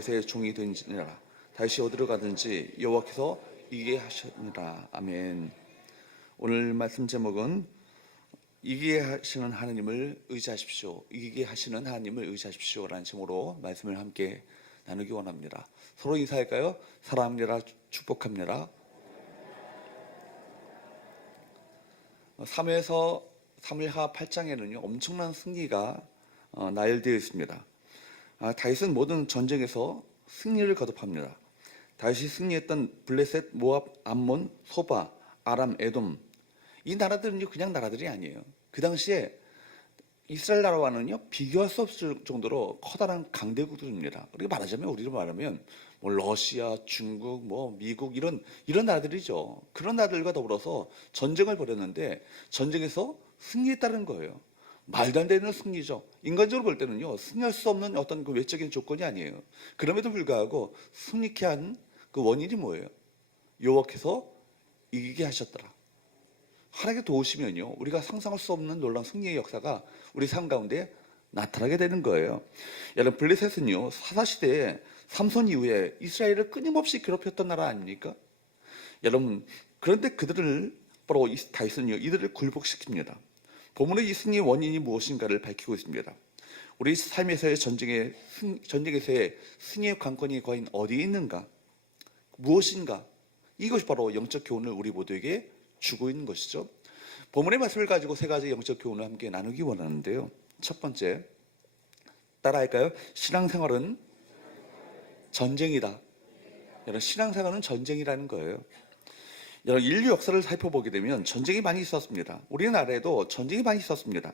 다윗의 종이 되니라. 다윗이 어디로 가든지 여호와께서 이기게 하셨느라. 아멘. 오늘 말씀 제목은 이기게 하시는 하나님을 의지하십시오. 이기게 하시는 하나님을 의지하십시오 라는 제목으로 말씀을 함께 나누기 원합니다. 서로 인사할까요? 사랑합니다. 축복합니다. 사무엘하 8장에는요 엄청난 승리가 나열되어 있습니다. 다윗은 모든 전쟁에서 승리를 거듭합니다. 다윗이 승리했던 블레셋, 모압, 암몬, 소바, 아람, 에돔, 이 나라들은요 그냥 나라들이 아니에요. 그 당시에 이스라엘 나라와는요 비교할 수 없을 정도로 커다란 강대국들입니다. 그렇게 말하자면 우리로 말하면 뭐 러시아, 중국, 뭐 미국 이런 나라들이죠. 그런 나라들과 더불어서 전쟁을 벌였는데 전쟁에서 승리했다는 거예요. 말도 안 되는 승리죠. 인간적으로 볼 때는요 승리할 수 없는 어떤 그 외적인 조건이 아니에요. 그럼에도 불구하고 승리케 한 그 원인이 뭐예요? 여호와께서 이기게 하셨더라. 하나님의 도우시면요 우리가 상상할 수 없는 놀라운 승리의 역사가 우리 삶 가운데 나타나게 되는 거예요. 여러분, 블레셋은요 사사시대에 삼손 이후에 이스라엘을 끊임없이 괴롭혔던 나라 아닙니까? 여러분, 그런데 그들을 바로 다윗은요 이들을 굴복시킵니다. 본문의 이 승리의 원인이 무엇인가를 밝히고 있습니다. 우리 삶에서의 전쟁에서의 승리의 관건이 과연 어디에 있는가? 무엇인가? 이것이 바로 영적 교훈을 우리 모두에게 주고 있는 것이죠. 본문의 말씀을 가지고 세 가지 영적 교훈을 함께 나누기 원하는데요. 첫 번째, 따라할까요? 신앙생활은 전쟁이다. 여러분, 신앙생활은 전쟁이라는 거예요. 여러분, 인류 역사를 살펴보게 되면 전쟁이 많이 있었습니다. 우리나라에도 전쟁이 많이 있었습니다.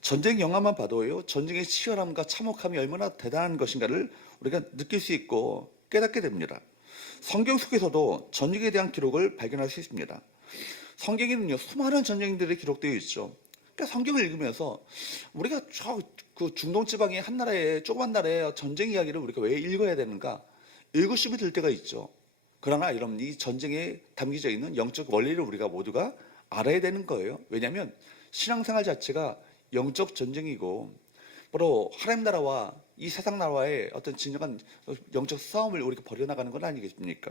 전쟁 영화만 봐도요 전쟁의 치열함과 참혹함이 얼마나 대단한 것인가를 우리가 느낄 수 있고 깨닫게 됩니다. 성경 속에서도 전쟁에 대한 기록을 발견할 수 있습니다. 성경에는요 수많은 전쟁들이 기록되어 있죠. 그러니까 성경을 읽으면서 우리가 그 중동 지방의 한 나라의 조그만 나라의 전쟁 이야기를 우리가 왜 읽어야 되는가 의구심이 들 때가 있죠. 그러나 여러분, 이 전쟁에 담겨져 있는 영적 원리를 우리가 모두가 알아야 되는 거예요. 왜냐하면 신앙생활 자체가 영적 전쟁이고 바로 하나님 나라와 이 세상 나라와의 어떤 진정한 영적 싸움을 우리가 벌여나가는 건 아니겠습니까?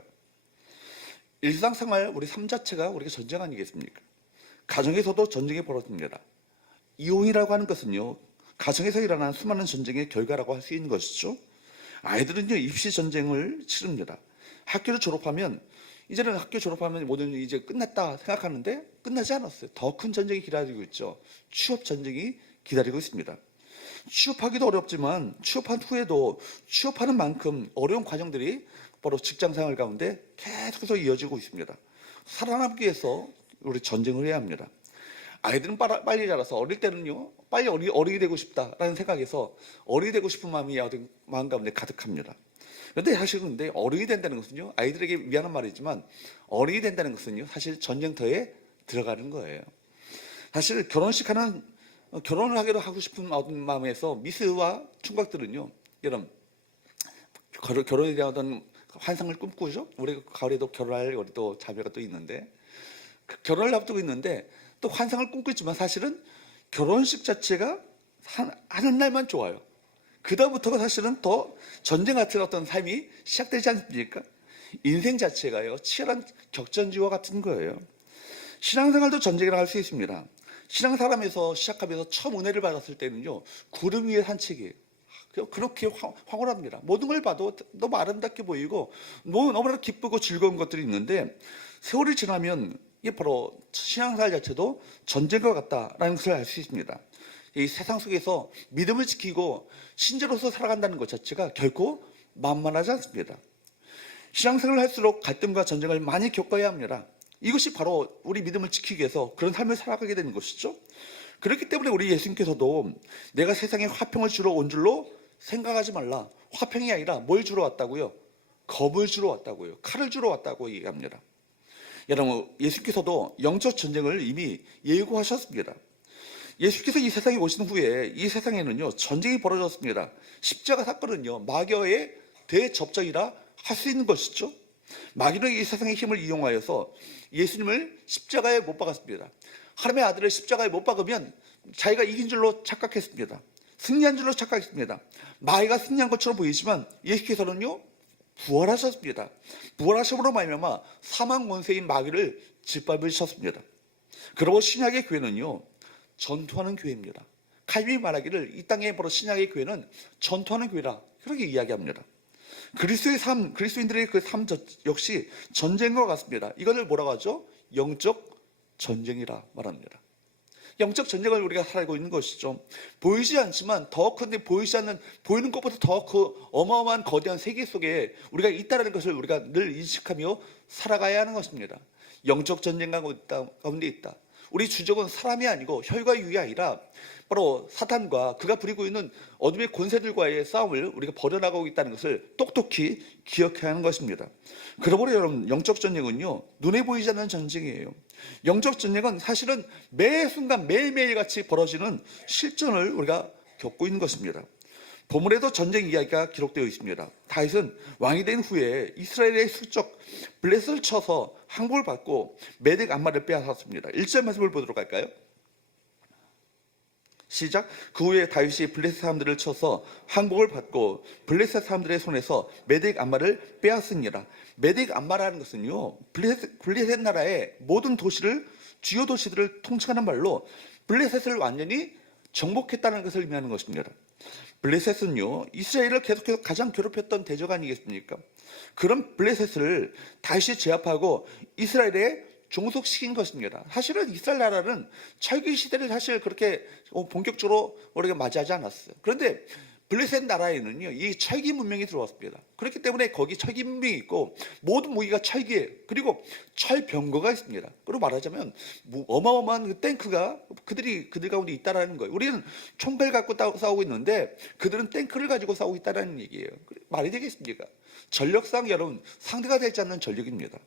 일상생활 우리 삶 자체가 우리가 전쟁 아니겠습니까? 가정에서도 전쟁이 벌어집니다. 이혼이라고 하는 것은요 가정에서 일어난 수많은 전쟁의 결과라고 할 수 있는 것이죠. 아이들은요 입시 전쟁을 치릅니다. 학교를 졸업하면 이제는 학교 졸업하면 모든 일이 이제 끝났다 생각하는데 끝나지 않았어요. 더 큰 전쟁이 기다리고 있죠. 취업 전쟁이 기다리고 있습니다. 취업하기도 어렵지만 취업한 후에도 취업하는 만큼 어려운 과정들이 바로 직장생활 가운데 계속해서 이어지고 있습니다. 살아남기 위해서 우리 전쟁을 해야 합니다. 아이들은 빨리 자라서 어릴 때는요 빨리 어른이 되고 싶다라는 생각에서 어른이 되고 싶은 마음이 마음 가운데 가득합니다. 그런데 사실 어른이 된다는 것은요 아이들에게 미안한 말이지만 어른이 된다는 것은요 사실 전쟁터에 들어가는 거예요. 사실 결혼을 하기로 하고 싶은 마음에서 미스와 총각들은요 여러분 결혼에 대한 어떤 환상을 꿈꾸죠. 우리 가을에도 결혼할 우리 또 자매가 또 있는데 결혼을 앞두고 있는데 또 환상을 꿈꾸지만 사실은 결혼식 자체가 하는 날만 좋아요. 그 다음부터가 사실은 더 전쟁 같은 어떤 삶이 시작되지 않습니까? 인생 자체가요 치열한 격전지와 같은 거예요. 신앙생활도 전쟁이라고 할 수 있습니다. 신앙사람에서 시작하면서 처음 은혜를 받았을 때는요 구름 위의 산책이에요. 그렇게 황홀합니다. 모든 걸 봐도 너무 아름답게 보이고 너무나 기쁘고 즐거운 것들이 있는데 세월이 지나면 이게 바로 신앙생활 자체도 전쟁과 같다라는 것을 알 수 있습니다. 이 세상 속에서 믿음을 지키고 신자로서 살아간다는 것 자체가 결코 만만하지 않습니다. 신앙생활을 할수록 갈등과 전쟁을 많이 겪어야 합니다. 이것이 바로 우리 믿음을 지키기 위해서 그런 삶을 살아가게 되는 것이죠. 그렇기 때문에 우리 예수님께서도 내가 세상에 화평을 주러 온 줄로 생각하지 말라. 화평이 아니라 뭘 주러 왔다고요? 검을 주러 왔다고요. 칼을 주러 왔다고 얘기합니다. 여러분, 예수님께서도 영적 전쟁을 이미 예고하셨습니다. 예수께서 이 세상에 오신 후에 이 세상에는요 전쟁이 벌어졌습니다. 십자가 사건은요 마귀의 대접전이라 할 수 있는 것이죠. 마귀는 이 세상의 힘을 이용하여서 예수님을 십자가에 못 박았습니다. 하나님의 아들을 십자가에 못 박으면 자기가 이긴 줄로 착각했습니다. 승리한 줄로 착각했습니다. 마귀가 승리한 것처럼 보이지만 예수께서는요 부활하셨습니다. 부활하심으로 말미암아 사망 권세인 마귀를 짓밟으셨습니다. 그리고 신약의 교회는요 전투하는 교회입니다. 칼빈이 말하기를 이 땅에 바로 신약의 교회는 전투하는 교회라 그렇게 이야기합니다. 그리스도의 삶, 그리스도인들의 그 삶 역시 전쟁과 같습니다. 이것을 뭐라고 하죠? 영적 전쟁이라 말합니다. 영적 전쟁을 우리가 살고 있는 것이죠. 보이지 않지만 더 큰데 보이는 것보다 더 어마어마한 거대한 세계 속에 우리가 있다는 것을 우리가 늘 인식하며 살아가야 하는 것입니다. 영적 전쟁 가운데 있다. 우리 주적은 사람이 아니고 혈과 육이 아니라 바로 사탄과 그가 부리고 있는 어둠의 권세들과의 싸움을 우리가 벌여나가고 있다는 것을 똑똑히 기억해야 하는 것입니다. 그러므로 여러분 영적 전쟁은요 눈에 보이지 않는 전쟁이에요. 영적 전쟁은 사실은 매 순간 매일매일 같이 벌어지는 실전을 우리가 겪고 있는 것입니다. 본문에도 전쟁 이야기가 기록되어 있습니다. 다윗은 왕이 된 후에 이스라엘의 수적 블레셋을 쳐서 항복을 받고 메덱 암마를 빼앗았습니다. 1절 말씀을 보도록 할까요? 시작. 그 후에 다윗이 블레셋 사람들을 쳐서 항복을 받고 블레셋 사람들의 손에서 메덱 암마를 빼앗으니라. 메덱 암마라는 것은요 블레셋 나라의 모든 도시를 주요 도시들을 통칭하는 말로 블레셋을 완전히 정복했다는 것을 의미하는 것입니다. 블레셋은요 이스라엘을 계속해서 가장 괴롭혔던 대적 아니겠습니까? 그런 블레셋을 다시 제압하고 이스라엘에 종속시킨 것입니다. 사실은 이스라엘 나라는 철기 시대를 사실 그렇게 본격적으로 우리가 맞이하지 않았어요. 그런데 블레셋 나라에는요 이 철기 문명이 들어왔습니다. 그렇기 때문에 거기 철기 문명이 있고 모든 무기가 철기예요. 그리고 철병거가 있습니다. 그리고 말하자면 어마어마한 그 탱크가 그들 가운데 있다라는 거예요. 우리는 총칼 갖고 싸우고 있는데 그들은 탱크를 가지고 싸우고 있다라는 얘기예요. 말이 되겠습니까? 전력상 여러분 상대가 되지 않는 전력입니다.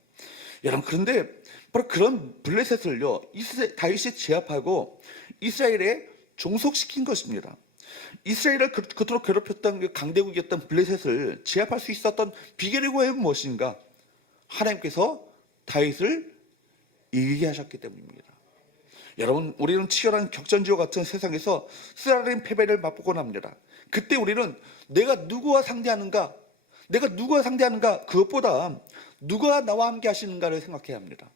여러분 그런데 바로 그런 블레셋을요 다윗이 제압하고 이스라엘에 종속시킨 것입니다. 이스라엘을 그토록 괴롭혔던 그 강대국이었던 블레셋을 제압할 수 있었던 비결이 과연 무엇인가? 하나님께서 다윗을 이기게 하셨기 때문입니다. 여러분 우리는 치열한 격전지와 같은 세상에서 쓰라린 패배를 맛보곤 합니다. 그때 우리는 내가 누구와 상대하는가 그것보다 누가 나와 함께 하시는가를 생각해야 합니다.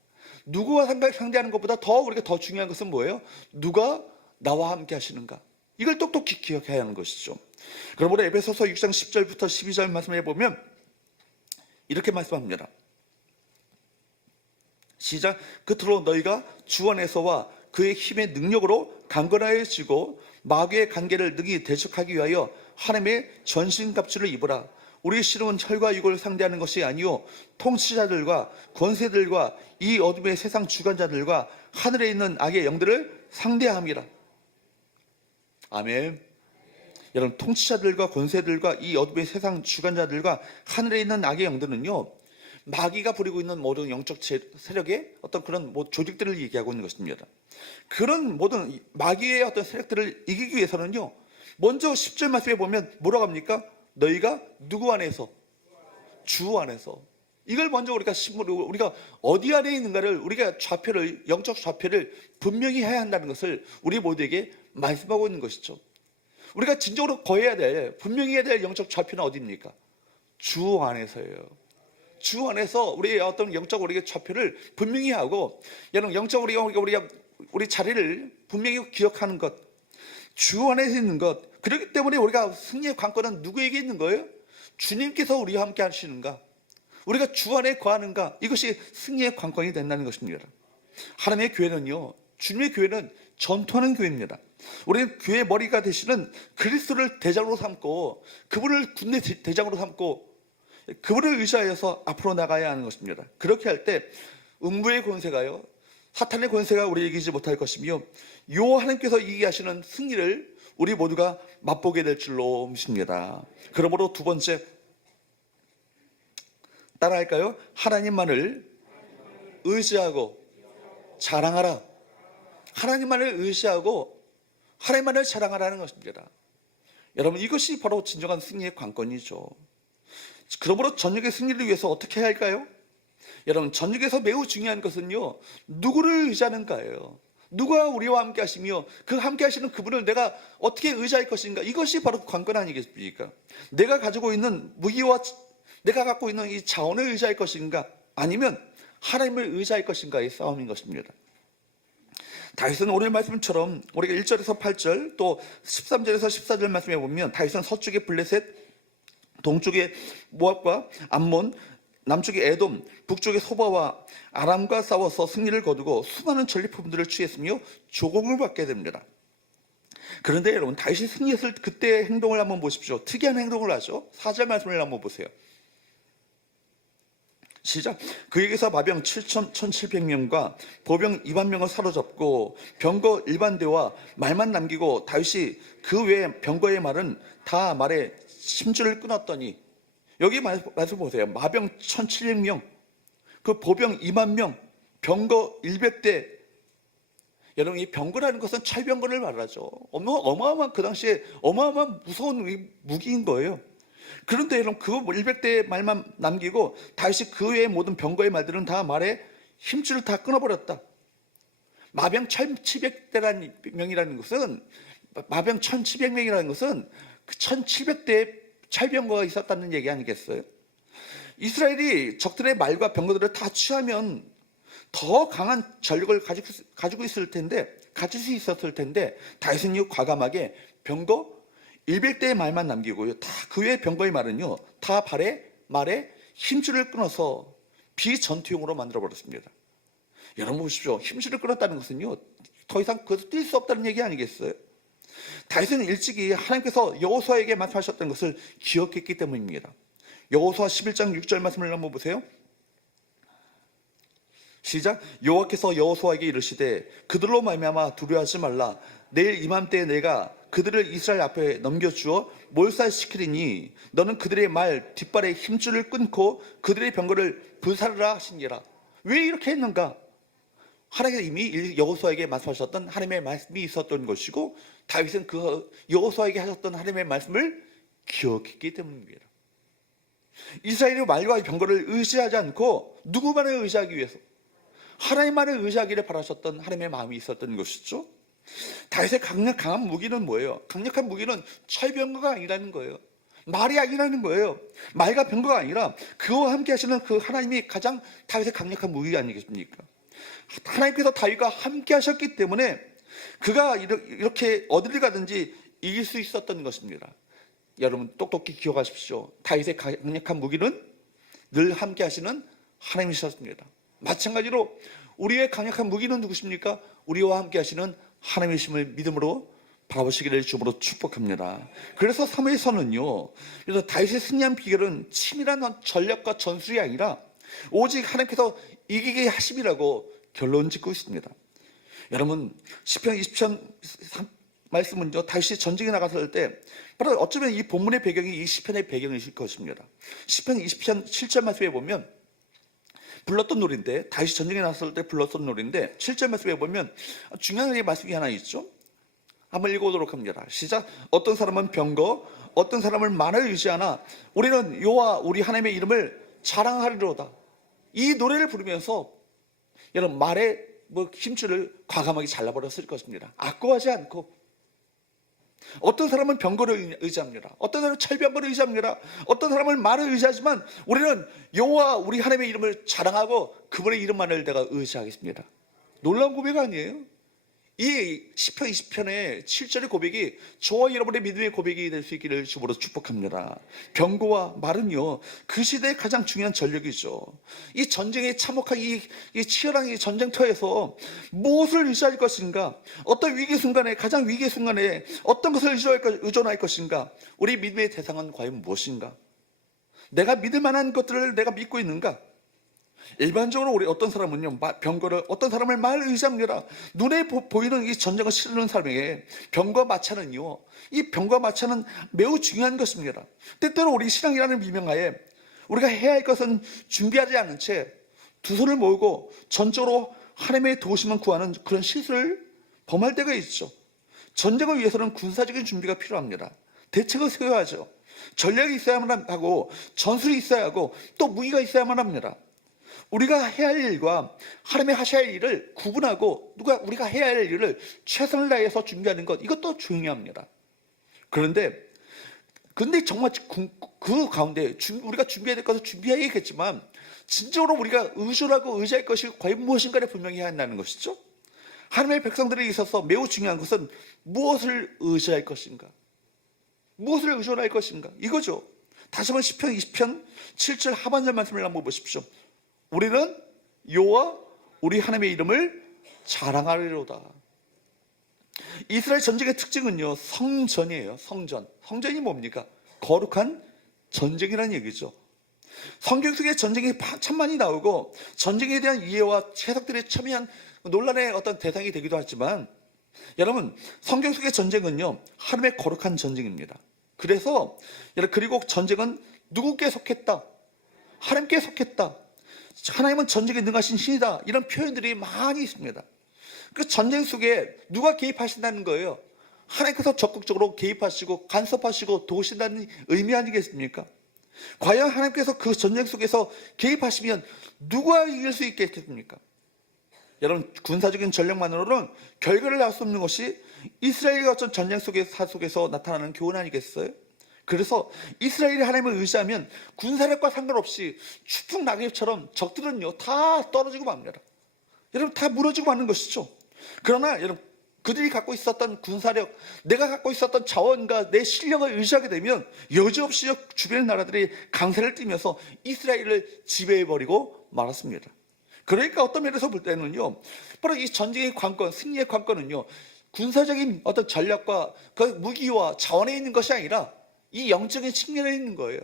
누구와 상대하는 것보다 우리가 더 중요한 것은 뭐예요? 누가 나와 함께 하시는가? 이걸 똑똑히 기억해야 하는 것이죠. 그러므로 에베소서 6장 10절부터 12절 말씀해 보면 이렇게 말씀합니다. 시작. 끝으로 너희가 주 안에서와 그의 힘의 능력으로 강건하여지고 마귀의 관계를 능히 대적하기 위하여 하나님의 전신갑주를 입으라. 우리 신은 혈과 육을 상대하는 것이 아니요 통치자들과 권세들과 이 어둠의 세상 주관자들과 하늘에 있는 악의 영들을 상대함이라. 아멘. 여러분 통치자들과 권세들과 이 어둠의 세상 주관자들과 하늘에 있는 악의 영들은요 마귀가 부리고 있는 모든 영적 세력의 어떤 그런 조직들을 얘기하고 있는 것입니다. 그런 모든 마귀의 어떤 세력들을 이기기 위해서는요 먼저 10절 말씀에 보면 뭐라고 합니까? 너희가 누구 안에서? 주 안에서. 이걸 먼저 우리가 어디 안에 있는가를 우리가 영적 좌표를 분명히 해야 한다는 것을 우리 모두에게 말씀하고 있는 것이죠. 우리가 진정으로 분명히 해야 될 영적 좌표는 어디입니까? 주 안에서예요. 주 안에서 우리의 어떤 영적 우리의 좌표를 분명히 하고, 여러분 영적 우리 자리를 분명히 기억하는 것, 주 안에 있는 것. 그렇기 때문에 우리가 승리의 관건은 누구에게 있는 거예요? 주님께서 우리와 함께 하시는가? 우리가 주 안에 거하는가? 이것이 승리의 관건이 된다는 것입니다. 하나님의 교회는요, 주님의 교회는 전투하는 교회입니다. 우리는 교회의 머리가 되시는 그리스도를 대장으로 삼고, 그분을 군대 대장으로 삼고, 그분을 의지하여서 앞으로 나가야 하는 것입니다. 그렇게 할 때 음부의 권세가요, 사탄의 권세가 우리를 이기지 못할 것이며, 요 하나님께서 이기게 하시는 승리를 우리 모두가 맛보게 될 줄로 믿습니다. 그러므로 두 번째, 따라할까요? 하나님만을 의지하고 자랑하라. 하나님만을 의지하고 하나님만을 자랑하라는 것입니다. 여러분, 이것이 바로 진정한 승리의 관건이죠. 그러므로 전역의 승리를 위해서 어떻게 해야 할까요? 여러분, 전역에서 매우 중요한 것은요, 누구를 의지하는가예요. 누가 우리와 함께 하시며 그 함께 하시는 그분을 내가 어떻게 의지할 것인가? 이것이 바로 관건 아니겠습니까? 내가 가지고 있는 무기와 내가 갖고 있는 이 자원을 의지할 것인가? 아니면 하나님을 의지할 것인가의 싸움인 것입니다. 다윗은 오늘 말씀처럼 우리가 1절에서 8절 또 13절에서 14절 말씀에 보면 다윗은 서쪽에 블레셋, 동쪽에 모압과 암몬, 남쪽에 에돔, 북쪽에 소바와 아람과 싸워서 승리를 거두고 수많은 전리품들을 취했으며 조공을 받게 됩니다. 그런데 여러분, 다윗이 승리했을 그때의 행동을 한번 보십시오. 특이한 행동을 하죠. 4절 말씀을 한번 보세요. 시작. 그에게서 마병 1700명과 보병 2만 명을 사로잡고 병거 1반대와 말만 남기고 다윗이 그 외에 병거의 말은 다 말에 심줄을 끊었더니, 여기 말씀 보세요. 마병 1700명, 그 보병 2만 명, 병거 100대. 여러분, 이 병거라는 것은 철병거를 말하죠. 어마어마한, 그 당시에 어마어마한 무서운 무기인 거예요. 그런데 여러분, 그 100대의 말만 남기고 다윗이 그 외의 모든 병거의 말들은 다 말에 힘줄을 다 끊어버렸다. 마병 1700대라는 것은, 마병 1700명이라는 것은 그 1700대의 철병거가 있었다는 얘기 아니겠어요? 이스라엘이 적들의 말과 병거들을 다 취하면 더 강한 전력을 가지고 있을 텐데, 가질 수 있었을 텐데, 다윗은 과감하게 병거 100대의 말만 남기고요, 다 그 외의 병거의 말은요, 다 말에 힘줄을 끊어서 비전투용으로 만들어버렸습니다. 여러분 보십시오. 힘줄을 끊었다는 것은요, 더 이상 그것을 뛸 수 없다는 얘기 아니겠어요? 다윗은 일찍이 하나님께서 여호수아에게 말씀하셨던 것을 기억했기 때문입니다. 여호수아 11장 6절 말씀을 한번 보세요. 시작. 여호와께서 여호수아에게 이르시되 그들로 말미암아 두려워하지 말라. 내일 이맘때에 내가 그들을 이스라엘 앞에 넘겨주어 몰살시키리니 너는 그들의 말 뒷발에 힘줄을 끊고 그들의 병거를 불사르라 하시니라. 왜 이렇게 했는가? 하나님께서 이미 여호수아에게 말씀하셨던 하나님의 말씀이 있었던 것이고, 다윗은 그 여호수아에게 하셨던 하나님의 말씀을 기억했기 때문입니다. 이스라엘의 말과 병거를 의지하지 않고 누구만을 의지하기 위해서 하나님만을 의지하기를 바라셨던 하나님의 마음이 있었던 것이죠. 다윗의 강한 무기는 뭐예요? 강력한 무기는 철병거가 아니라는 거예요. 말이 아니라는 거예요. 말과 병거가 아니라 그와 함께 하시는 그 하나님이 가장 다윗의 강력한 무기 아니겠습니까? 하나님께서 다윗과 함께 하셨기 때문에 그가 이렇게 어디를 가든지 이길 수 있었던 것입니다. 여러분 똑똑히 기억하십시오. 다윗의 강력한 무기는 늘 함께 하시는 하나님이셨습니다. 마찬가지로 우리의 강력한 무기는 누구십니까? 우리와 함께 하시는 하나님이심을 믿음으로 바라보시기를 주으로 축복합니다. 그래서 사무엘서는요, 그래서 다윗의 승리한 비결은 치밀한 전략과 전술이 아니라 오직 하나님께서 이기게 하심이라고 결론 짓고 있습니다. 여러분, 시편 20편 말씀은요, 다윗이 전쟁에 나갔을 때 바로 어쩌면 이 본문의 배경이 이 시편의 배경이실 것입니다. 시편 20편 7절 말씀에 보면 불렀던 노래인데, 다윗이 전쟁에 나갔을 때 불렀던 노래인데 7절 말씀에 보면 중요한 말씀이 하나 있죠. 한번 읽어보도록 합니다. 시작. 어떤 사람은 병거, 어떤 사람을 말을 의지하나 우리는 여호와 우리 하나님의 이름을 자랑하리로다. 이 노래를 부르면서 여러분 말의 힘줄을 과감하게 잘라버렸을 것입니다. 아까워하지 않고. 어떤 사람은 병거를 의지합니다. 어떤 사람은 철병거를 의지합니다. 어떤 사람은 말을 의지하지만 우리는 여호와 우리 하나님의 이름을 자랑하고 그분의 이름만을 내가 의지하겠습니다. 놀라운 고백 아니에요? 이 시편 20편의 7절의 고백이 저와 여러분의 믿음의 고백이 될 수 있기를 주으로 축복합니다. 병거와 말은요, 그 시대의 가장 중요한 전력이죠. 이 전쟁에 참혹한 이 치열한 이 전쟁터에서 무엇을 의지할 것인가, 어떤 위기 순간에, 가장 위기의 순간에 어떤 것을 의존할 것인가, 우리 믿음의 대상은 과연 무엇인가, 내가 믿을 만한 것들을 내가 믿고 있는가. 일반적으로 우리 어떤 사람은요, 병거를, 어떤 사람을 말 의지합니다. 눈에 보이는 이 전쟁을 치르는 사람에게 병과 마차는요, 이 병과 마차는 매우 중요한 것입니다. 때때로 우리 신앙이라는 미명하에 우리가 해야 할 것은 준비하지 않은 채 두 손을 모으고 전적으로 하나님의 도우심을 구하는 그런 실수를 범할 때가 있죠. 전쟁을 위해서는 군사적인 준비가 필요합니다. 대책을 세워야 하죠. 전략이 있어야만 하고 전술이 있어야 하고 또 무기가 있어야만 합니다. 우리가 해야 할 일과 하나님이 하셔야 할 일을 구분하고 우리가 해야 할 일을 최선을 다해서 준비하는 것, 이것도 중요합니다. 그런데 정말 그 가운데 우리가 준비해야 될 것을 준비해야겠지만, 진정으로 우리가 의존하고 의지할 것이 과연 무엇인가를 분명히 해야 한다는 것이죠. 하나님의 백성들에 있어서 매우 중요한 것은 무엇을 의지할 것인가, 무엇을 의존할 것인가, 이거죠. 다시 한번 시편 20편 7절 하반절 말씀을 한번 보십시오. 우리는 여호와 우리 하나님의 이름을 자랑하리로다. 이스라엘 전쟁의 특징은요, 성전이에요. 성전이 뭡니까? 거룩한 전쟁이라는 얘기죠. 성경 속에 전쟁이 참 많이 나오고, 전쟁에 대한 이해와 해석들이 첨예한 논란의 어떤 대상이 되기도 하지만, 여러분, 성경 속의 전쟁은요, 하나님의 거룩한 전쟁입니다. 그래서 그리고 전쟁은 누구께 속했다? 하나님께 속했다. 하나님은 전쟁에 능하신 신이다. 이런 표현들이 많이 있습니다. 그 전쟁 속에 누가 개입하신다는 거예요? 하나님께서 적극적으로 개입하시고 간섭하시고 도우신다는 의미 아니겠습니까? 과연 하나님께서 그 전쟁 속에서 개입하시면 누가 이길 수 있겠습니까? 여러분, 군사적인 전력만으로는 결과를 낳을 수 없는 것이 이스라엘의 어떤 전쟁 속에서 나타나는 교훈 아니겠어요? 그래서 이스라엘이 하나님을 의지하면 군사력과 상관없이 추풍 낙엽처럼 적들은요 다 떨어지고 맙니다. 여러분, 다 무너지고 마는 것이죠. 그러나 여러분, 그들이 갖고 있었던 군사력, 내가 갖고 있었던 자원과 내 실력을 의지하게 되면 여지없이 주변의 나라들이 강세를 띠면서 이스라엘을 지배해버리고 말았습니다. 그러니까 어떤 면에서 볼 때는요, 바로 이 전쟁의 관건, 승리의 관건은요, 군사적인 어떤 전략과 그 무기와 자원에 있는 것이 아니라 이 영적인 측면에 있는 거예요.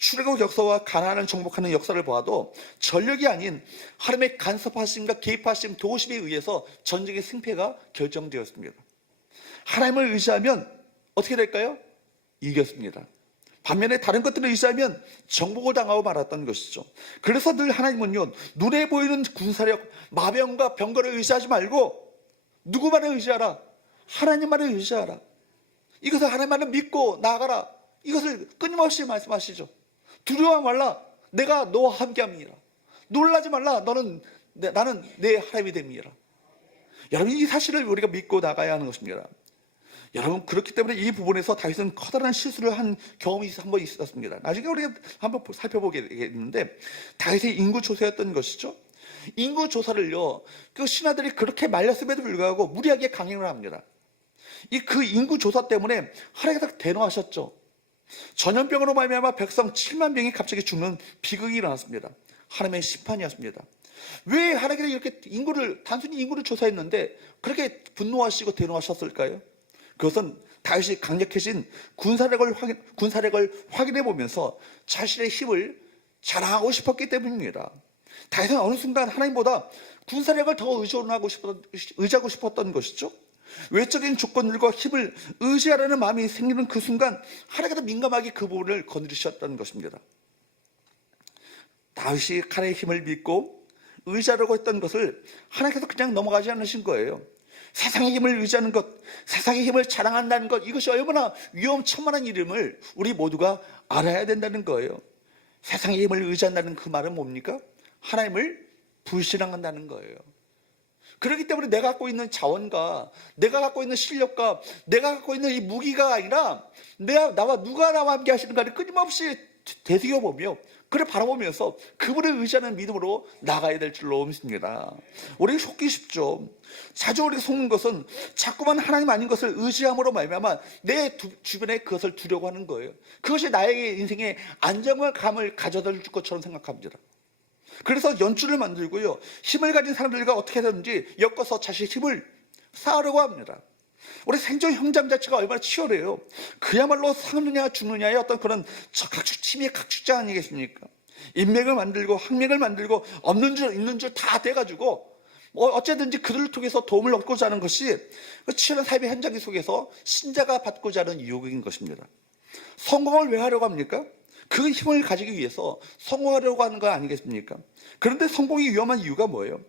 출애굽 역사와 가나안을 정복하는 역사를 보아도 전력이 아닌 하나님의 간섭하심과 개입하심, 도우심에 의해서 전쟁의 승패가 결정되었습니다. 하나님을 의지하면 어떻게 될까요? 이겼습니다. 반면에 다른 것들을 의지하면 정복을 당하고 말았던 것이죠. 그래서 늘 하나님은요, 눈에 보이는 군사력, 마병과 병거를 의지하지 말고 누구만을 의지하라? 하나님만을 의지하라. 이것을 하나님만을 믿고 나아가라. 이것을 끊임없이 말씀하시죠. 두려워 말라. 내가 너와 함께함이니라. 놀라지 말라. 나는 내 하나님이 됨이라. 여러분, 이 사실을 우리가 믿고 나가야 하는 것입니다. 여러분, 그렇기 때문에 이 부분에서 다윗은 커다란 실수를 한 경험이 한번 있었습니다. 나중에 우리가 한번 살펴보게 되겠는데, 다윗의 인구 조사였던 것이죠. 인구 조사를요, 그 신하들이 그렇게 말렸음에도 불구하고 무리하게 강행을 합니다. 그 인구 조사 때문에 하나님께서 대노하셨죠. 전염병으로 말미암아 백성 7만 명이 갑자기 죽는 비극이 일어났습니다. 하나님의 심판이었습니다. 왜 하나님께서 이렇게 단순히 인구를 조사했는데 그렇게 분노하시고 대노하셨을까요? 그것은 다윗이 강력해진 군사력을 확인해 보면서 자신의 힘을 자랑하고 싶었기 때문입니다. 다윗은 어느 순간 하나님보다 군사력을 더 의지하고 싶었던 것이죠. 외적인 조건들과 힘을 의지하려는 마음이 생기는 그 순간 하나님께서 민감하게 그 부분을 건드리셨다는 것입니다. 다윗이 하나님의 힘을 믿고 의지하려고 했던 것을 하나님께서 그냥 넘어가지 않으신 거예요. 세상의 힘을 의지하는 것, 세상의 힘을 자랑한다는 것, 이것이 얼마나 위험천만한 일임을 우리 모두가 알아야 된다는 거예요. 세상의 힘을 의지한다는 그 말은 뭡니까? 하나님을 불신앙한다는 거예요. 그렇기 때문에 내가 갖고 있는 자원과 내가 갖고 있는 실력과 내가 갖고 있는 이 무기가 아니라 누가 나와 함께 하시는가를 끊임없이 되새겨보며 그를 바라보면서 그분을 의지하는 믿음으로 나가야 될 줄로 믿습니다. 우리가 속기 쉽죠. 자주 우리가 속는 것은 자꾸만 하나님 아닌 것을 의지함으로 말미암아 내 주변에 그것을 두려고 하는 거예요. 그것이 나에게 인생의 안정감을 가져다 줄 것처럼 생각합니다. 그래서 연주를 만들고요, 힘을 가진 사람들과 어떻게 하든지 엮어서 자신의 힘을 쌓으려고 합니다. 우리 생존 현장 자체가 얼마나 치열해요. 그야말로 사느냐 죽느냐의 어떤 그런 치밀의 각축자 아니겠습니까? 인맥을 만들고 학맥을 만들고 없는 줄 있는 줄 다 돼가지고 어쨌든지 그들을 통해서 도움을 얻고자 하는 것이 그 치열한 삶의 현장 속에서 신자가 받고자 하는 유혹인 것입니다. 성공을 왜 하려고 합니까? 그 힘을 가지기 위해서 성공하려고 하는 거 아니겠습니까? 그런데 성공이 위험한 이유가 뭐예요?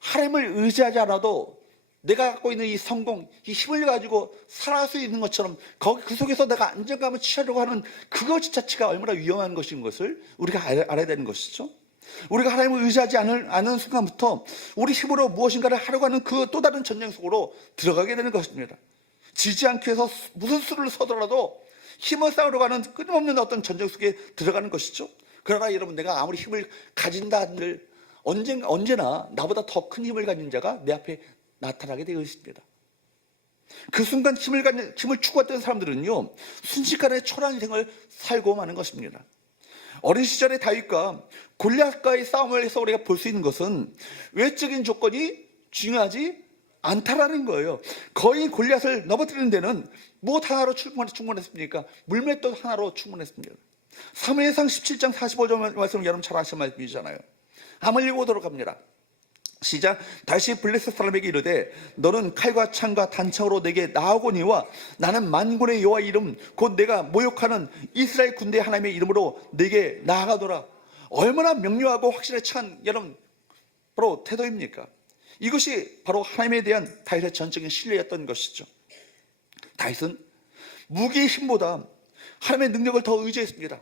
하나님을 의지하지 않아도 내가 갖고 있는 이 성공, 이 힘을 가지고 살아갈 수 있는 것처럼 그 속에서 내가 안정감을 취하려고 하는 그것 자체가 얼마나 위험한 것인 것을 우리가 알아야 되는 것이죠. 우리가 하나님을 의지하지 않은 순간부터 우리 힘으로 무엇인가를 하려고 하는 그 또 다른 전쟁 속으로 들어가게 되는 것입니다. 지지 않기 위해서 무슨 수를 서더라도 힘을 쌓으려고 하는 끊임없는 어떤 전쟁 속에 들어가는 것이죠. 그러나 여러분, 내가 아무리 힘을 가진다 한들 언제나 나보다 더 큰 힘을 가진 자가 내 앞에 나타나게 되어 있습니다. 그 순간 힘을 추구했던 사람들은요, 순식간에 초라한 인생을 살고 마는 것입니다. 어린 시절의 다윗과 골리앗과의 싸움을 해서 우리가 볼 수 있는 것은 외적인 조건이 중요하지 않다라는 거예요. 거의 골리앗을 넘어뜨리는 데는 무엇 하나로 충분했습니까? 물맷돌 하나로 충분했습니다. 사무엘상 17장 45절 말씀 여러분 잘 아시는 말씀이잖아요. 한번 읽어보도록 합니다. 시작. 다시 블레셋 사람에게 이르되 너는 칼과 창과 단창으로 내게 나아오거니와 나는 만군의 여호와 이름 곧 내가 모욕하는 이스라엘 군대 하나님의 이름으로 내게 나아가노라. 얼마나 명료하고 확신에 찬 여러분 바로 태도입니까? 이것이 바로 하나님에 대한 다윗의 전적인 신뢰였던 것이죠. 다윗은 무기의 힘보다 하나님의 능력을 더 의지했습니다.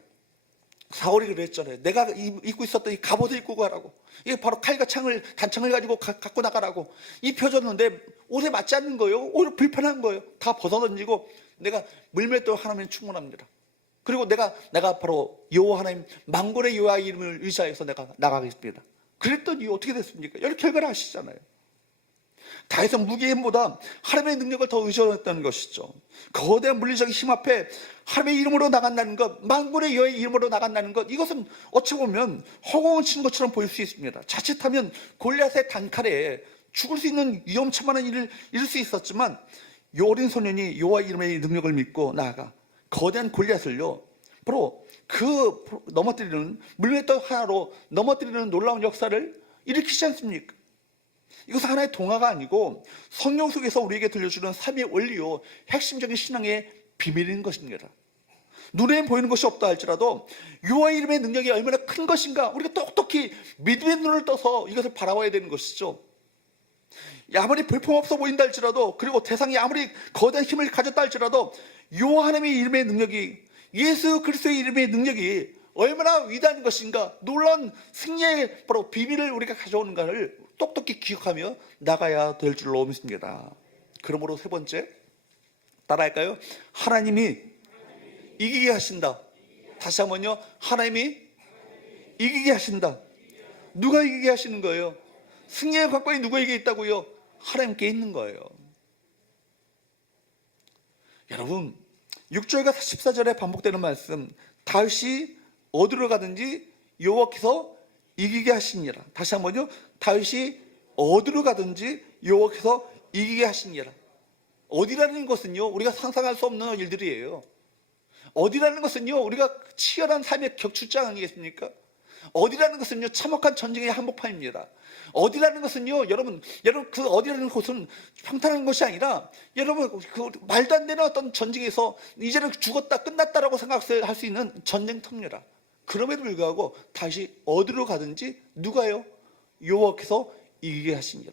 사울이 그랬잖아요. 내가 입고 있었던 이 갑옷을 입고 가라고. 이게 바로 칼과 단창을 가지고 갖고 나가라고. 입혀줬는데 옷에 맞지 않는 거예요. 오히려 불편한 거예요. 다 벗어던지고 내가 물맷돌 하나면 충분합니다. 그리고 내가 바로 여호와 하나님 만군의 여호와 이름을 의지하여서 내가 나가겠습니다. 그랬더니 어떻게 됐습니까? 여러 결과를 아시잖아요. 다윗은 무기의 힘보다 하나님의 능력을 더 의존했다는 것이죠. 거대한 물리적인 힘 앞에 하나님의 이름으로 나간다는 것, 만군의 여호와의 이름으로 나간다는 것, 이것은 어찌 보면 허공을 치는 것처럼 보일 수 있습니다. 자칫하면 골리앗의 단칼에 죽을 수 있는 위험천만한 일을 이룰 수 있었지만 이 어린 소년이 여호와 이름의 능력을 믿고 나아가 거대한 골리앗을요, 바로 그 넘어뜨리는 물맷돌 하나로 넘어뜨리는 놀라운 역사를 일으키지 않습니까? 이것은 하나의 동화가 아니고 성경 속에서 우리에게 들려주는 삶의 원리요, 핵심적인 신앙의 비밀인 것입니다. 눈에 보이는 것이 없다 할지라도 여호와 이름의 능력이 얼마나 큰 것인가 우리가 똑똑히 믿음의 눈을 떠서 이것을 바라봐야 되는 것이죠. 아무리 볼품없어 보인다 할지라도, 그리고 대상이 아무리 거대한 힘을 가졌다 할지라도 여호와 하나님의 이름의 능력이, 예수 그리스도의 이름의 능력이 얼마나 위대한 것인가, 놀라운 승리의 바로 비밀을 우리가 가져오는가를 똑똑히 기억하며 나가야 될 줄로 믿습니다. 그러므로 세 번째, 따라할까요? 하나님이 이기게 하신다. 다시 한번요. 하나님이 이기게 하신다. 누가 이기게 하시는 거예요? 승리의 관건이 누구에게 있다고요? 하나님께 있는 거예요. 여러분, 6절과 14절에 반복되는 말씀, 다윗이 어디로 가든지 여호와께서 이기게 하시니라. 다시 한번요. 다윗이 어디로 가든지 여호와께서 이기게 하시니라. 어디라는 것은요, 우리가 상상할 수 없는 일들이에요. 어디라는 것은요, 우리가 치열한 삶의 격출장 아니겠습니까? 어디라는 것은요, 참혹한 전쟁의 한복판입니다. 어디라는 것은요, 여러분 그 어디라는 곳은 평탄한 것이 아니라 여러분 그 말도 안 되는 어떤 전쟁에서 이제는 죽었다 끝났다라고 생각할 수 있는 전쟁터입니다. 그럼에도 불구하고 다시 어디로 가든지 누가요? 여호와께서 이기게 하시니라.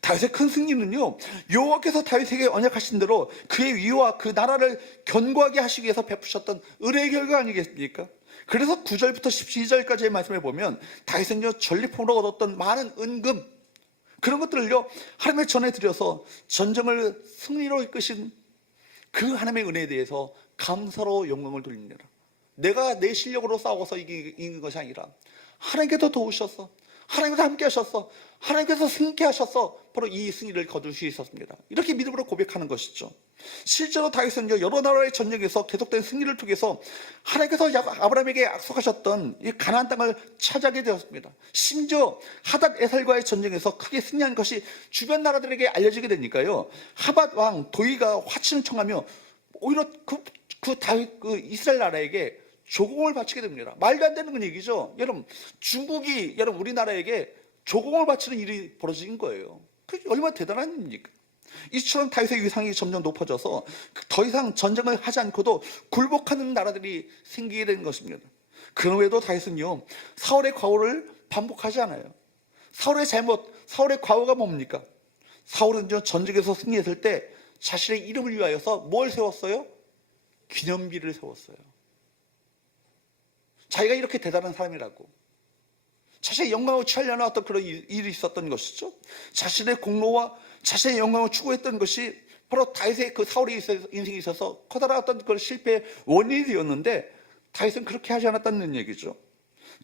다윗의 큰 승리는요, 여호와께서 다윗에게 언약하신 대로 그의 위와 그 나라를 견고하게 하시기 위해서 베푸셨던 은혜의 결과 아니겠습니까? 그래서 9절부터 12절까지의 말씀을 보면 다윗은요, 전리품으로 얻었던 많은 은금, 그런 것들을요 하나님의 전에 드려서 전쟁을 승리로 이끄신 그 하나님의 은혜에 대해서 감사로 영광을 돌립니다. 내가 내 실력으로 싸워서 이긴 것이 아니라 하나님께서 도우셔서, 하나님께서 함께 하셔서, 하나님께서 승리케 하셔서 바로 이 승리를 거둘 수 있었습니다. 이렇게 믿음으로 고백하는 것이죠. 실제로 다윗은요, 여러 나라의 전쟁에서 계속된 승리를 통해서 하나님께서 아브라함에게 약속하셨던 이 가나안 땅을 차지하게 되었습니다. 심지어 하닷 에살과의 전쟁에서 크게 승리한 것이 주변 나라들에게 알려지게 되니까요, 하밧 왕 도이가 화친을 청하며 오히려 그 다윗 그 이스라엘 나라에게 조공을 바치게 됩니다. 말도 안 되는 얘기죠. 여러분, 중국이 우리나라에게 조공을 바치는 일이 벌어진 거예요. 그게 얼마나 대단한 일입니까? 이처럼 다윗의 위상이 점점 높아져서 더 이상 전쟁을 하지 않고도 굴복하는 나라들이 생기게 된 것입니다. 그런 외에도 다윗은요, 사울의 과오를 반복하지 않아요. 사울의 과오가 뭡니까? 사울은요, 전쟁에서 승리했을 때 자신의 이름을 위하여서 뭘 세웠어요? 기념비를 세웠어요. 자기가 이렇게 대단한 사람이라고, 자신의 영광을 취하려는 어떤 그런 일이 있었던 것이죠. 자신의 공로와 자신의 영광을 추구했던 것이 바로 다윗의 그 사울의 인생에 있어서 커다란 어떤 그 실패의 원인이 되었는데, 다윗은 그렇게 하지 않았다는 얘기죠.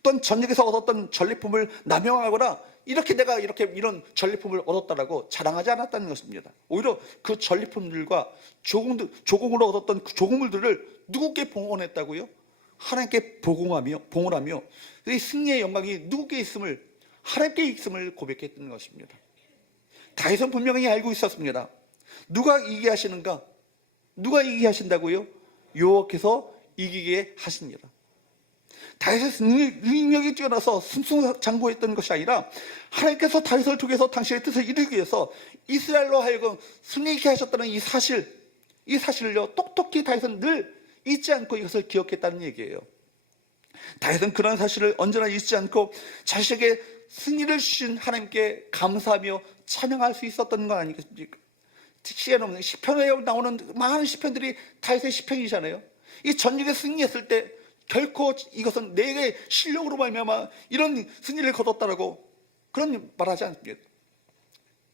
또한 전쟁에서 얻었던 전리품을 남용하거나 이렇게 내가 이런 전리품을 얻었다라고 자랑하지 않았다는 것입니다. 오히려 그 전리품들과 조공으로 얻었던 그 조공물들을 누구께 봉헌했다고요? 하나님께 봉헌하며 이 승리의 영광이 누구께 있음을, 하나님께 있음을 고백했던 것입니다. 다윗은 분명히 알고 있었습니다. 누가 이기게 하시는가? 누가 이기게 하신다고요? 여호와께서 이기게 하십니다. 다윗의 능력이 뛰어나서 승승장구했던 것이 아니라 하나님께서 다윗을 통해서 당신의 뜻을 이루기 위해서 이스라엘로 하여금 승리케 하셨다는 이 사실을요 똑똑히 다윗은 늘 잊지 않고 이것을 기억했다는 얘기예요. 다윗은 그런 사실을 언제나 잊지 않고 자신에게 승리를 주신 하나님께 감사하며 찬양할 수 있었던 건 아니겠습니까? 시에는 시편에 나오는 많은 시편들이 다윗의 시편이잖아요. 이 전쟁에 승리했을 때 결코 이것은 내게 실력으로 말미암아 이런 승리를 거뒀다라고 그런 말하지 않습니다.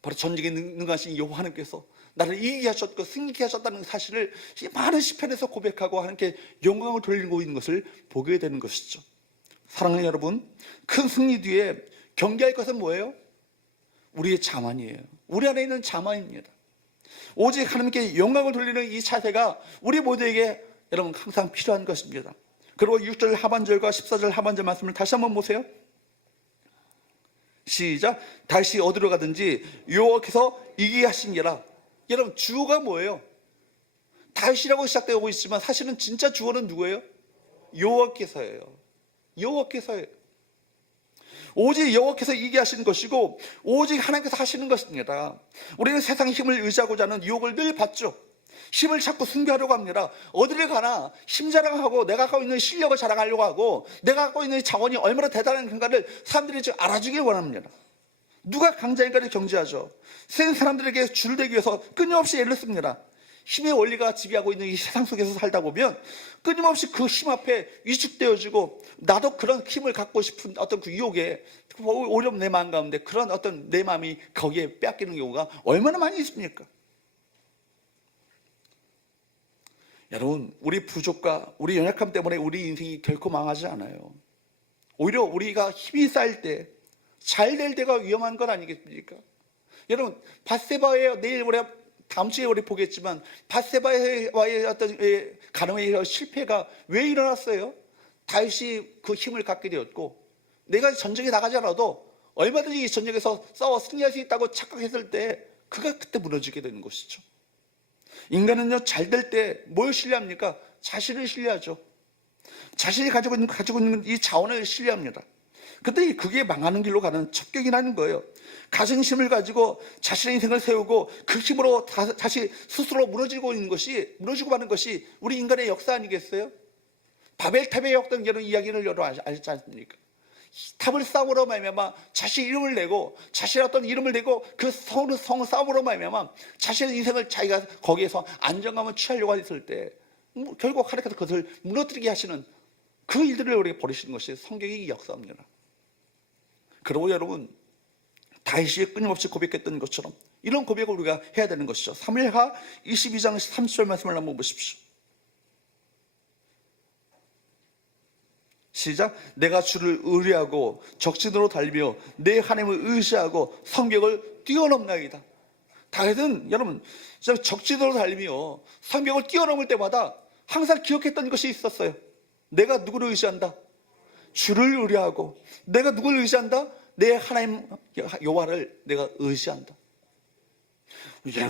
바로 전쟁에 능하신 여호와 하나님께서 나를 이기게 하셨고 승리케 하셨다는 사실을 많은 시편에서 고백하고 하나님께 영광을 돌리고 있는 것을 보게 되는 것이죠. 사랑하는 여러분, 큰 승리 뒤에 경계할 것은 뭐예요? 우리의 자만이에요. 우리 안에 있는 자만입니다. 오직 하나님께 영광을 돌리는 이 자세가 우리 모두에게 여러분 항상 필요한 것입니다. 그리고 6절 하반절과 14절 하반절 말씀을 다시 한번 보세요. 시작. 다시 어디로 가든지 여호와께서 이기게 하시니라. 여러분 주어가 뭐예요? 다윗이라고 시작되고 있지만 사실은 진짜 주어는 누구예요? 여호와께서예요. 여호와께서예요. 오직 여호와께서 이기게 하시는 것이고 오직 하나님께서 하시는 것입니다. 우리는 세상 힘을 의지하고자 하는 유혹을 늘 받죠. 힘을 자꾸 숭배하려고 합니다. 어디를 가나 힘 자랑하고 내가 갖고 있는 실력을 자랑하려고 하고 내가 갖고 있는 자원이 얼마나 대단한 건가를 사람들이 좀 알아주길 원합니다. 누가 강자인가를 경제하죠. 센 사람들에게 줄을 대기 위해서 끊임없이 애를 씁니다. 힘의 원리가 지배하고 있는 이 세상 속에서 살다 보면 끊임없이 그 힘 앞에 위축되어지고 나도 그런 힘을 갖고 싶은 어떤 그 유혹에 오히려 내 마음 가운데 그런 어떤 내 마음이 거기에 빼앗기는 경우가 얼마나 많이 있습니까? 여러분, 우리 부족과 우리 연약함 때문에 우리 인생이 결코 망하지 않아요. 오히려 우리가 힘이 쌓일 때, 잘 될 때가 위험한 건 아니겠습니까? 여러분, 밧세바의 내일 다음 주에 우리 보겠지만 밧세바와의 어떤 가늠의 실패가 왜 일어났어요? 다윗이 그 힘을 갖게 되었고 내가 전쟁에 나가지 않아도 얼마든지 이 전쟁에서 싸워 승리할 수 있다고 착각했을 때 그가 그때 무너지게 되는 것이죠. 인간은요 잘 될 때 뭘 신뢰합니까? 자신을 신뢰하죠. 자신이 가지고 있는 이 자원을 신뢰합니다. 근데 그게 망하는 길로 가는 첩경이라는 거예요. 가진 힘을 가지고 자신의 인생을 세우고 그 힘으로 다시 스스로 무너지고 가는 것이 우리 인간의 역사 아니겠어요? 바벨탑의 어떤 이런 이야기를 여러분 알지 않습니까? 탑을 쌓으로 말미암아 자신의 이름을 내고 자신의 어떤 이름을 내고 그 성을 쌓으로 말미암아 자신의 인생을 자기가 거기에서 안정감을 취하려고 했을 때 결국 하나님께서 그것을 무너뜨리게 하시는 그 일들을 우리가 벌이시는 것이 성경의 역사입니다. 그리고 여러분 다윗이 끊임없이 고백했던 것처럼 이런 고백을 우리가 해야 되는 것이죠. 사무엘하 22장 30절 말씀을 한번 보십시오. 시작. 내가 주를 의뢰하고 적진으로 달리며 내 하나님을 의지하고 성벽을 뛰어넘나이다. 다윗은 여러분 적진으로 달리며 성벽을 뛰어넘을 때마다 항상 기억했던 것이 있었어요. 내가 누구를 의지한다? 주를 의뢰하고 내가 누구를 의지한다? 내 하나님 여호와를 내가 의지한다.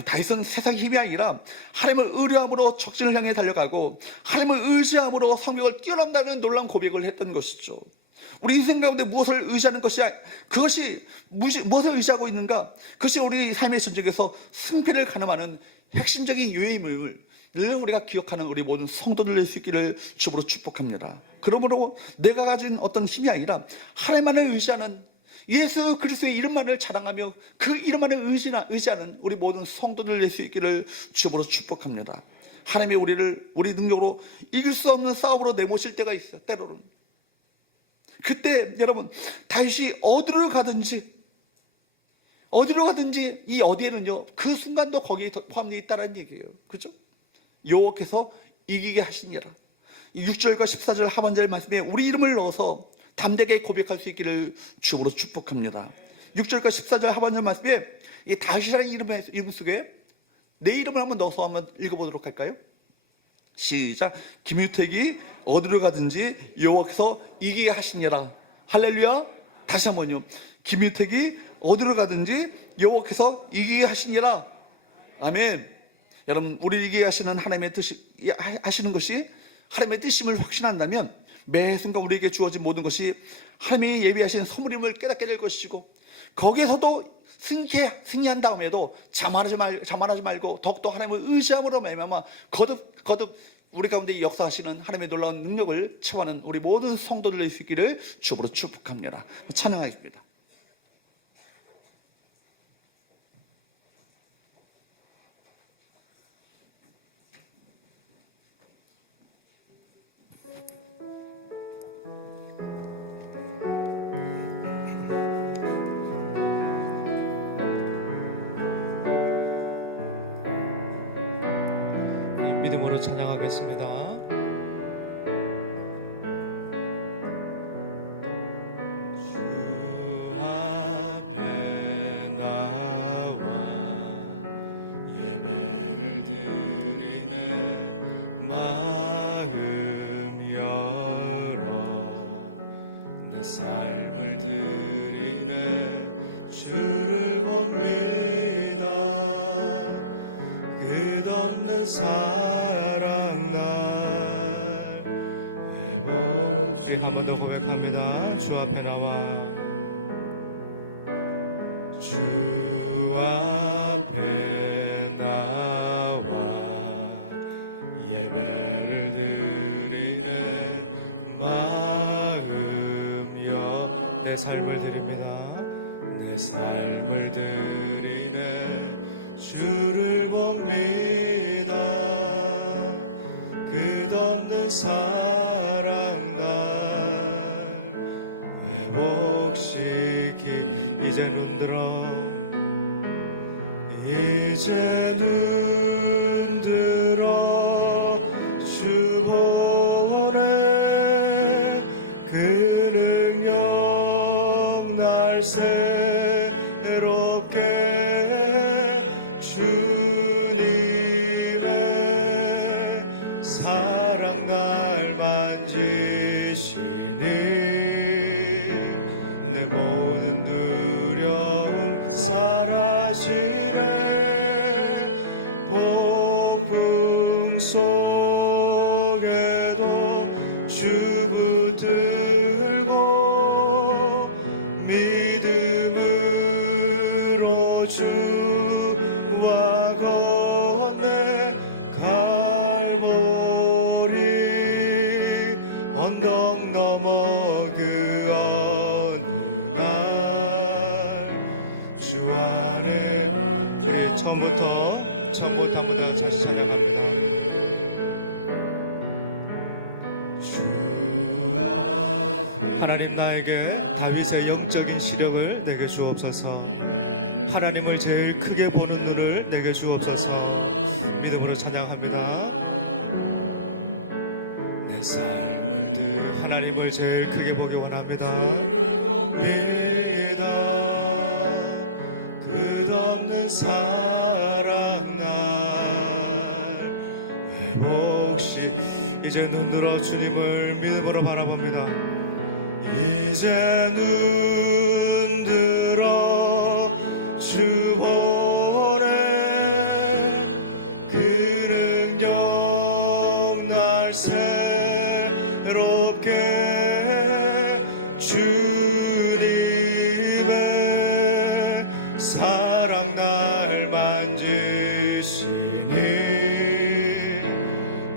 다윗은 세상 힘이 아니라 하나님을 의뢰함으로 적진을 향해 달려가고 하나님을 의지함으로 성벽을 뛰어넘는다는 놀라운 고백을 했던 것이죠. 우리 인생 가운데 무엇을 의지하는 것이 그것이 무엇을 의지하고 있는가? 그것이 우리 삶의 전쟁에서 승패를 가늠하는 핵심적인 요임을 늘 우리가 기억하는 우리 모든 성도들 될 수 있기를 주으로 축복합니다. 그러므로 내가 가진 어떤 힘이 아니라 하나님만을 의지하는 예수 그리스도의 이름만을 자랑하며 그 이름만을 의지하는 우리 모든 성도들 될 수 있기를 주으로 축복합니다. 하나님이 우리 능력으로 이길 수 없는 싸움으로 내모실 때가 있어요. 때로는 그때 여러분 다윗이 어디로 가든지 이 어디에는요 그 순간도 거기에 포함되어 있다는 얘기예요. 그죠? 여호와께서 이기게 하시니라. 6절과 14절 하반절 말씀에 우리 이름을 넣어서 담대하게 고백할 수 있기를 주으로 축복합니다. 6절과 14절 하반절 말씀에 이 다윗이라는 이름 속에 내 이름을 한번 넣어서 한번 읽어보도록 할까요? 시작. 김유택이 어디로 가든지 여호와께서 이기게 하시니라. 할렐루야. 다시 한번요. 김유택이 어디로 가든지 여호와께서 이기게 하시니라. 아멘. 여러분, 우리 이기게 하시는 하나님의 뜻이 하시는 것이 하나님의 뜻임을 확신한다면 매 순간 우리에게 주어진 모든 것이 하나님이 예비하신 선물임을 깨닫게 될 것이고, 거기에서도 승리한 다음에도 자만하지 말고 더욱더 하나님을 의지함으로 말미암아 거듭 우리 가운데 역사하시는 하나님의 놀라운 능력을 체험하는 우리 모든 성도들 될 수 있기를 주으로 축복합니다. 찬양하겠습니다. 믿음으로 찬양하겠습니다. 주 앞에 나와 예배를 드리네. 마음 열어 내 삶을 드리네. 주를 봅니다. 끝없는 사랑 날 회복. 우리 한 번 더 고백합니다. 주 앞에 나와 주 앞에 나와 예배를 드리네. 마음여 내 삶을 드립니다. 내 삶을 드리네. 주를 봅니다. 끝없는 사랑 날 회복시키. 이제 눈들어 주 보네. 그 능력 날 새롭게 주님의 사랑 날 만지시니 내 모든 두려움 사라지네. 폭풍 속에도 주 붙들고 믿음으로 주와 건네. 갈보리 언덕 넘어 그 어느 날 주 안에. 우리 처음부터 한 번 더 다시 찬양합니다. 하나님, 나에게 다윗의 영적인 시력을 내게 주옵소서. 하나님을 제일 크게 보는 눈을 내게 주옵소서. 믿음으로 찬양합니다. 내 삶을 하나님을 제일 크게 보기 원합니다. 믿어 끝없는 사랑 날 회복시. 이제 눈들어 주님을 믿음으로 바라봅니다. 이제 눈들어 주 보네. 그 능력 날 새롭게 주님의 사랑 날 만지시니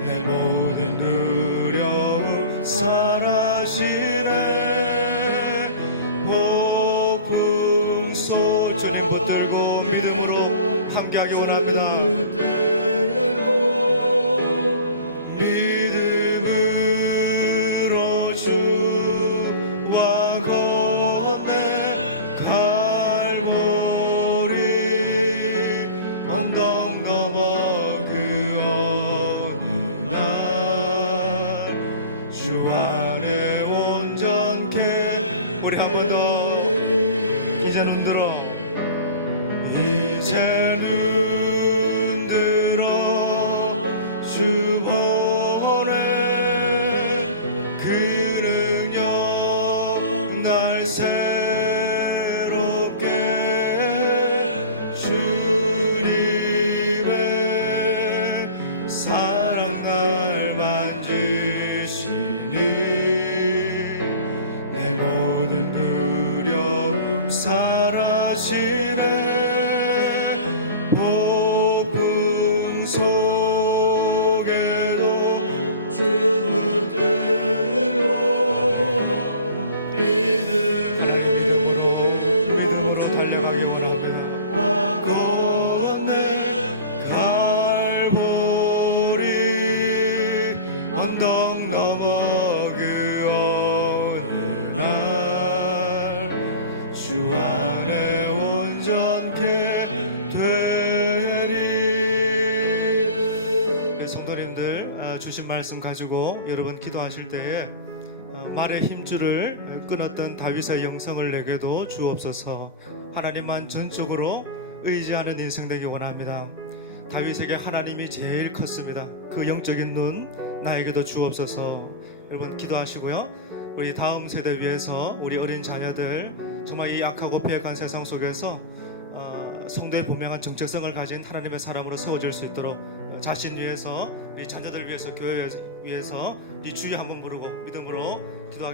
내 모든 두려움 사라지네. 폭풍 속 주님 붙들고 믿음으로 함께하기 원합니다. 믿음으로 주와 우리 한 번 더 이제 눈 들어 이제 눈 들어 주 보내 그 능력 날 새롭게 주님의 사랑 날 만지시니 내 모든 두려움 사라지네 폭풍 속에도 하나님 믿음으로 달려가기 원합니다. 건네 갈보리 언덕 넘어 그 어느 날 주 안에 온전케 되리. 네, 성도님들 주신 말씀 가지고 여러분 기도하실 때에 말의 힘줄을 끊었던 다윗의 영성을 내게도 주옵소서. 하나님만 전적으로 의지하는 인생 되기 원합니다. 다윗에게 하나님이 제일 컸습니다. 그 영적인 눈 나에게도 주옵소서. 여러분 기도하시고요. 우리 다음 세대 위해서 우리 어린 자녀들 정말 이 악하고 패역한 세상 속에서 성도의 분명한 정체성을 가진 하나님의 사람으로 세워질 수 있도록 자신 위해서 우리 자녀들 위해서 교회 위해서 네 주여 한번 부르고 믿음으로 기도하기